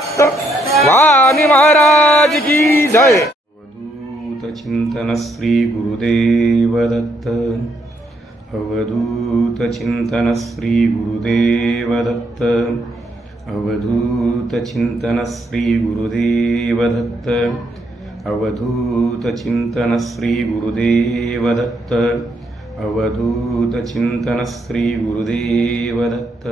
दत्त स्वामी महाराज की जय। अवधूत चिंतन श्री गुरुदेव दत्त। अवधूत चिंतन श्री गुरुदेव दत्त। अवधूत चिंतन श्री गुरुदेव दत्त। अवधूत चिंतन श्री गुरुदेव दत्त। अवधूत चिंतन श्री गुरुदेव दत्त।